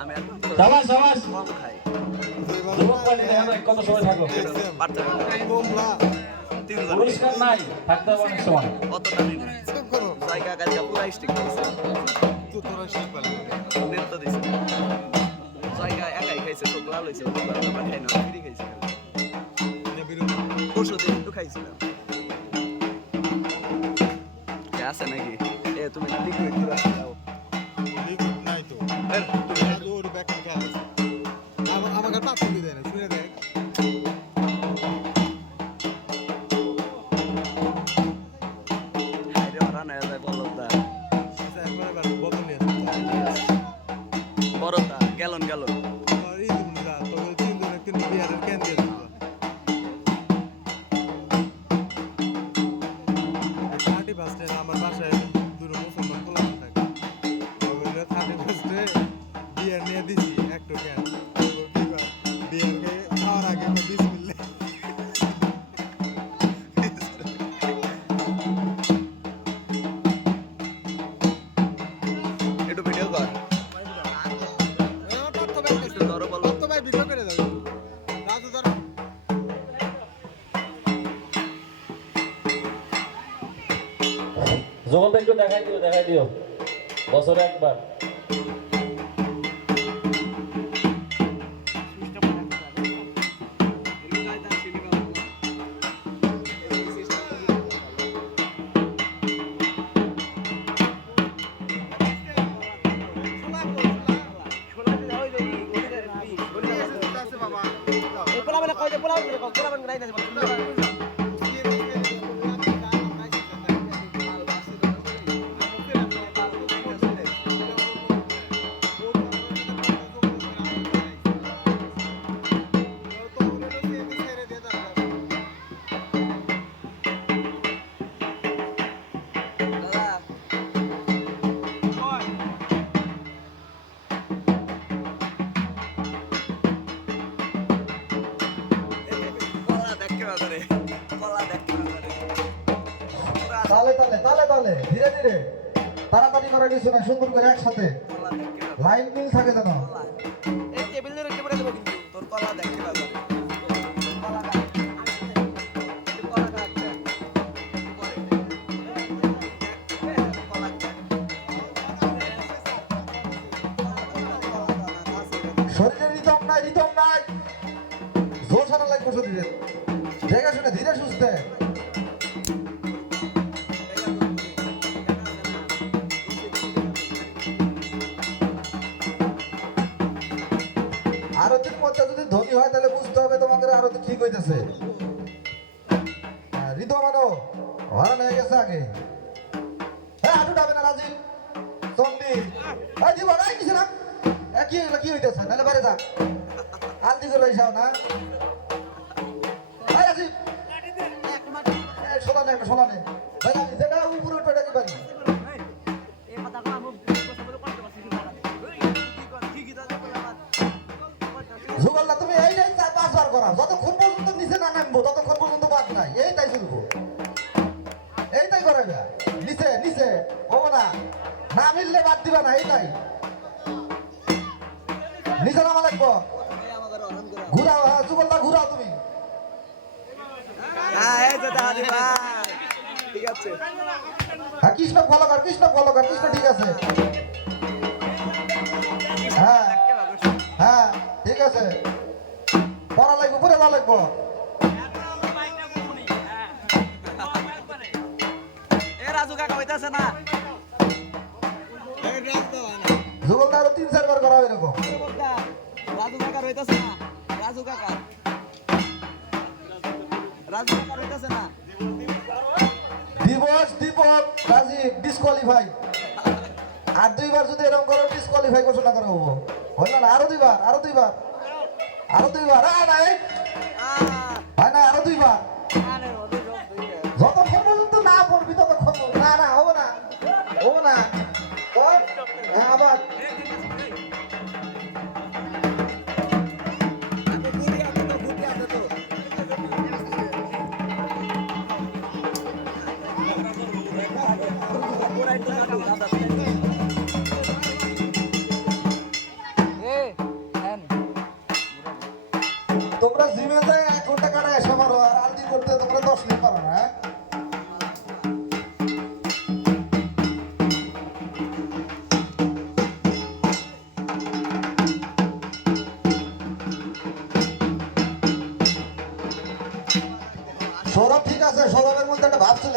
আমি সাবাস সাবাস কম খাই যুবক পার্টি দেখা যায় কত সময় থাকো পুরস্কার নাই থাকতে হবে অনেক সময় অতটা দিন জায়গা কাজটা পুরা স্টিক খাইছে নেত্য দিছে জায়গা একাই খাইছে সব লাল হয়েছে আমরা খাই না ফিরি খাইছি পরশু দিন একটু খাইছিলাম আছে নাকি এ তুমি লিকুইড পুরা খাও নাই তো ওর ব্যাক খেলা আমাকে পাপ করে দেয় না শুনে দেখ আরে ওরা না যায় বলদা একবার বোতল নিয়ে বড়টা গ্যালন গ্যালন আর এই তুমি যা তো তিনজন একটু বিয়ারের ক্যান দিয়ে দিবা পার্টি ফাস্টে আমার বাসায় দুটো মুসলমান পোলা থাকে ওগুলো থার্টি ফাস্টে বিয়ার নিয়ে দিছি একটু ক্যান বিয়ার খেয়ে খাওয়ার আগে বিসমিল্লাহ একটু ভিডিও কর একটু ধরো বলো তো ভাই ভিডিও করে দাও রাজু ধর জগলটা একটু দেখাই দিও বছরে একবার তালে তালে তালে তালে ধীরে ধীরে তাড়াতাড়ি করা কিছু না সুন্দর করে একসাথে লাইন মিল থাকে যেন এই টেবিলের উপরে পড়ে দেব কিন্তু তোর কলা দেখতে পাবো শরীরে রিদম নাই জোর সারা লাগবে শরীরে দেখে শুনে ধীরে সুস্থে আরতির মধ্যে যদি ধনী হয় তাহলে বুঝতে হবে তোমাদের আরতি ঠিক হইতেছে ঋতু মানো হরান হয়ে গেছে আগে হ্যাঁ আটু ডাবে না রাজি সন্ধি দিব নাই কিছু না কি হইতেছে নাহলে বাইরে যা আলতি করে রইসাও না রাজি সোলা নেই ভাই আমি যেটা উপরে উঠবে এটা কি পারি জুগল্লা তুমি এইটাই 4-5 বার করা যতক্ষণ পর্যন্ত নিচে না নামবো ততক্ষণ পর্যন্ত বাদ নাই এইটাই চলবো এইটাই করাবে নিচে হবো না না মিললে বাদ দিবা না এইটাই নিচে নামা লাগবো ঘুরাও হ্যাঁ জুগল্লা ঘুরাও তুমি ঠিক আছে হ্যাঁ কৃষ্ণ ফলো কর কৃষ্ণ ঠিক আছে হ্যাঁ হ্যাঁ ঠিক আছে পড়া লাগবো পড়ে যাওয়া লাগবো এ রাজু কাকা হইতাছে না যুগলদা আরো 3-4 বার করা হবে এরকম রাজু কাকা হইতাছে না রাজু কাকা হইতাছে না দীপক রাজি ডিসকোয়ালিফাই আর 2 বার যদি এরকম করো ডিসকোয়ালিফাই ঘোষণা করা হবো হইল না আরো 2 বার আরো 2 বার না আরো 2 বার যতক্ষণ পর্যন্ত না পড়বি ততক্ষণ না হবে না হ্যাঁ আবার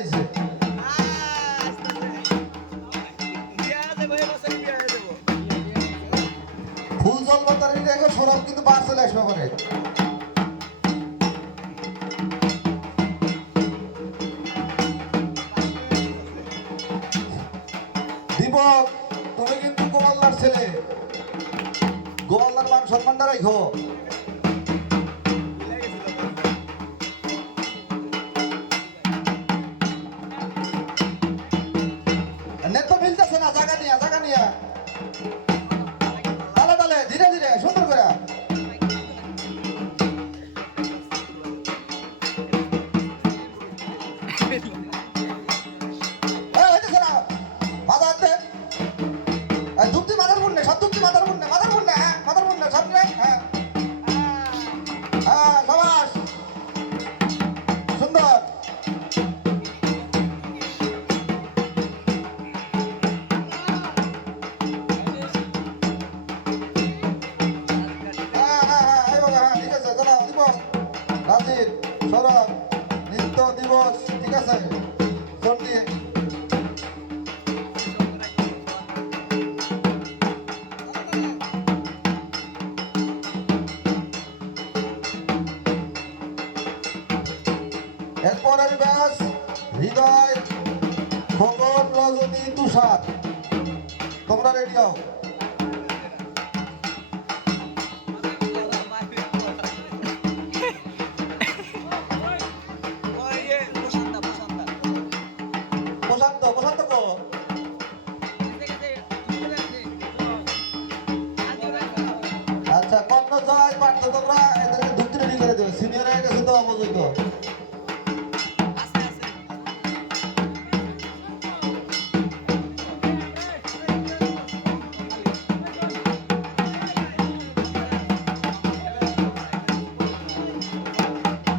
আইছে ফুল জল বাতারি দেখো সরব কিন্তু বার চলে আসবে পারে দীপক তুমি কিন্তু গোপাল্লার ছেলে গোপাল্লার মান সম্মানটা রাখো নেট তো মিলতেছে না জায়গা নিয়া তালে তালে ধীরে ধীরে সুন্দর করে হইতেছে না মাথা হাতে দুপ্তি মাথার মুন্নে সব দুপ্তি মাথার মুন্নে হ্যাঁ মাথার মুন্নে সব হ্যাঁ হ্যাঁ সবাস সুন্দর রাজীব সৌরভ নৃত্য দিবস ঠিক আছে চন্ডী এরপরের ব্যাস হৃদয় খোকন রজনী তুষার তোমরা রেডি হও প্রশান্ত প্রশান্ত কো আচ্ছা কর্ণ জয় পার্থ তোমরা এদেরকে ধুতি রেডি করে দেবে সিনিয়র হয়ে গেছে তো অবশ্যই তো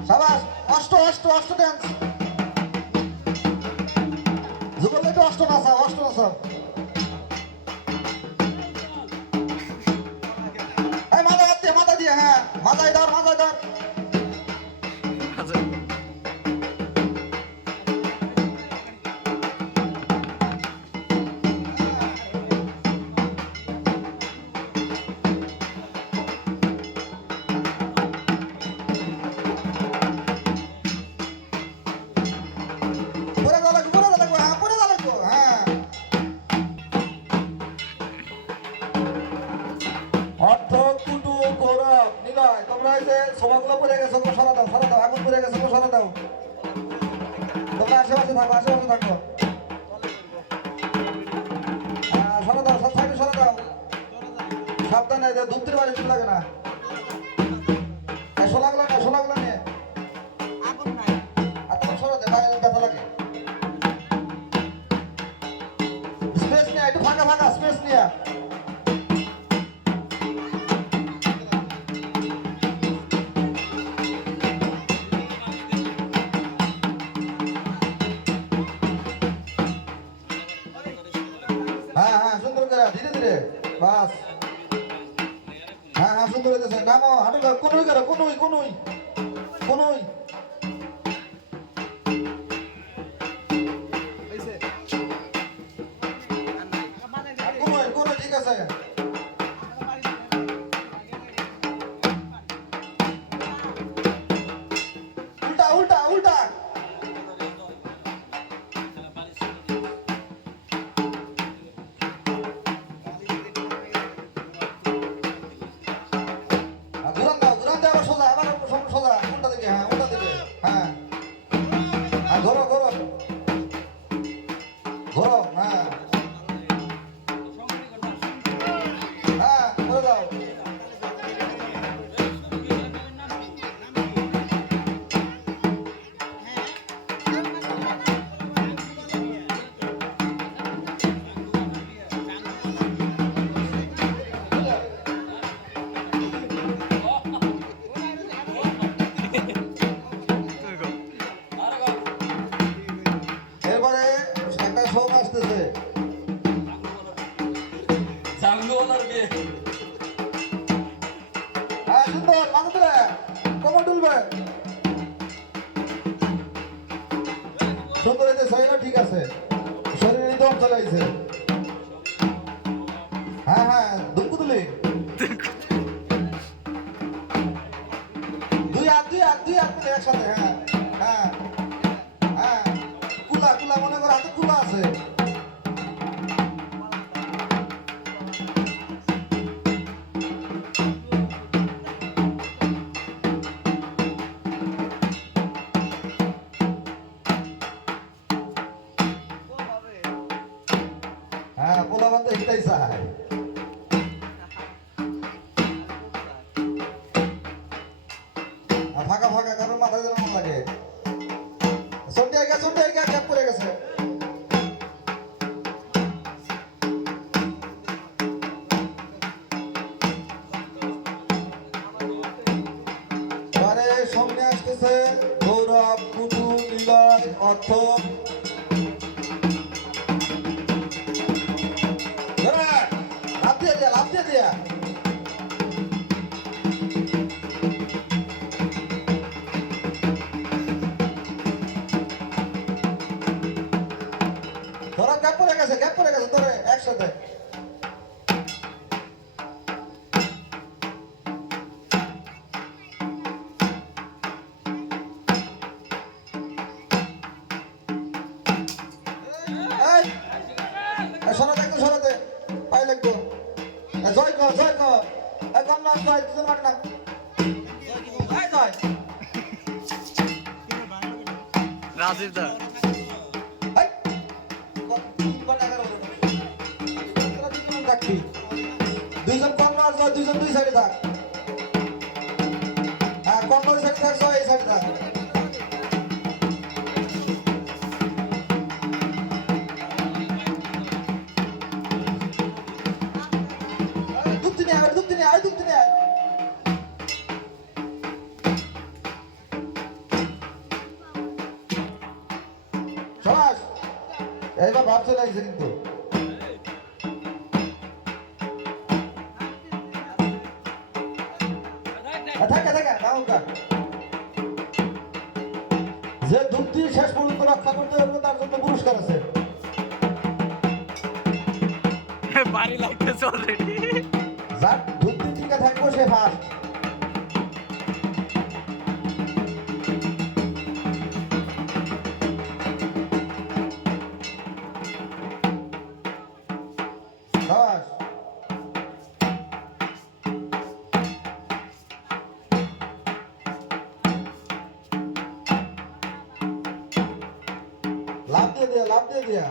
সাবাস অষ্ট অষ্ট অষ্ট ড্যান্স যুগল একটু অষ্ট নাচা এই মাথা দিয়ে হ্যাঁ মাথায় ধর পরে লাগবো হ্যাঁ অর্থ কুটু গৌরব নিলয় তোমরা এই যে সভাগুলো পড়ে গেছো সরা দাও আগুন পড়ে গেছো সরা দাও তোমরা আশেপাশে থাকো সরা দাও সব সাইডে সরা দাও সাবধানে ধুপ্তির বাড়ি চলে লাগে না শোলাগুলো নিয়ে আর তোমার সরা দে বাইরে ব্যথা লাগে স্পেস নিয়ে একটু ফাঁকা স্পেস নিয়ে হ্যাঁ সুন্দর করে ধীরে ধীরে বাস হ্যাঁ সুন্দর হইতেছে নামো হাঁটু কোনই করো কোনই ঠিক আছে উল্টা ঘুরান দাও আবার সোজা উল্টা দিকে হ্যাঁ ঘোরো হ্যাঁ করে দাও এরপরে একটা শোক আসতেছে হ্যাঁ সুন্দর মাথা তুলে কোমর তুলবে সুন্দর এবার ঠিক আছে শরীরে দম চলে আইছে হ্যাঁ হ্যাঁ দুঃখ তুলি দুই হাত মিলে একসাথে হ্যাঁ হ্যাঁ হ্যাঁ কুলা কুলা মনে করো হাতে কুলা আছে হ্যাঁ পোলা বান্ধব এটাই চায় ফাঁকা ফাঁকা কারণ মাথায় যেন লাগে সন্ধ্যে গ্যাপ করে গেছে এবারে সামনে আসতেছে গৌরব পুটু নিলয় অর্থ লাভ দিয়ে দিয়া ধরা গ্যাপ পড়ে গেছে তোরে একসাথে সরাতে পাই লাগবো জয় কর এখন না জয় দুজন মাঠ না জয় রাজীব দা দুইজন কর্নার জয় দুইজন দুই সাইডে থাক হ্যাঁ কর্নার সাইডে থাক জয় এই সাইডে থাক দুপ্তিনি আয় সমাজ এইবার ভাব চলে আসছে কিন্তু যে দুঃখটি শেষ পর্যন্ত রক্ষা করতে পারবে তার জন্য পুরস্কার আছে বাড়ি লাগতেছে অলরেডি যার দুঃখটি টিকে থাকবো সে ফার্স্ট লাভ দিয়ে দিয়া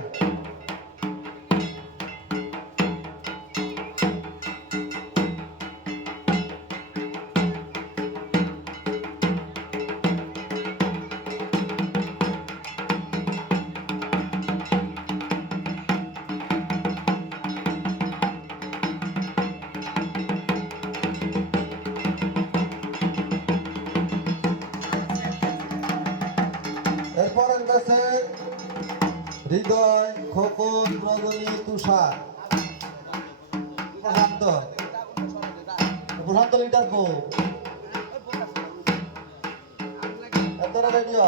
এরপরের কাছে হৃদয় খোকন রজনী তুষার প্রশান্ত লিটার কো এতটা রেডিও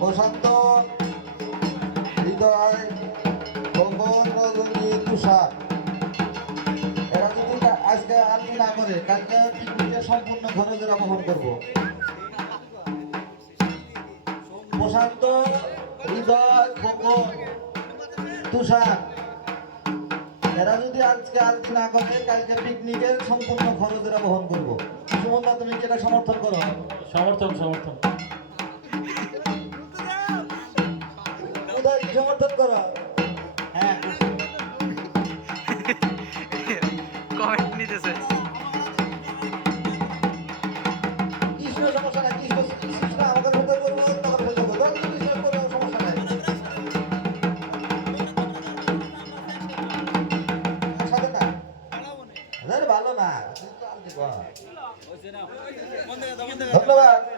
প্রশান্ত হৃদয় খোকন রজনী তুষার এরা যদি আজকে আলমি না করে কালকে পিকনিকের সম্পূর্ণ খরচের বহন করব প্রশান্ত হৃদয় খোকন তুষার এরা যদি আজকে আলমি না করে কালকে পিকনিকের সম্পূর্ণ খরচের বহন করব সুমনদা তুমি কি এটা সমর্থন করো সমর্থন উদয় কি সমর্থন করো হ্যাঁ কমেন্ট নিতেছে কৃষ্ণ সমস্যা নাই কৃষ্ণ আমাকে ভোটে করবো তোমাকে ভোটে করবো কৃষ্ণ করবো সমস্যা নাই সাথে না ভালো না ধন্যবাদ